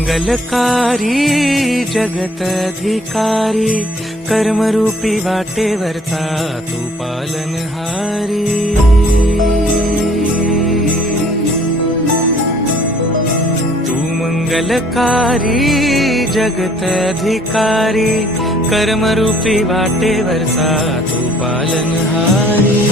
मंगलकारी जगत अधिकारी, कर्मरूपी वाटेवरचा तू पालनहारी। तू मंगलकारी जगत अधिकारी, कर्मरूपी वाटेवरचा तू पालनहारी।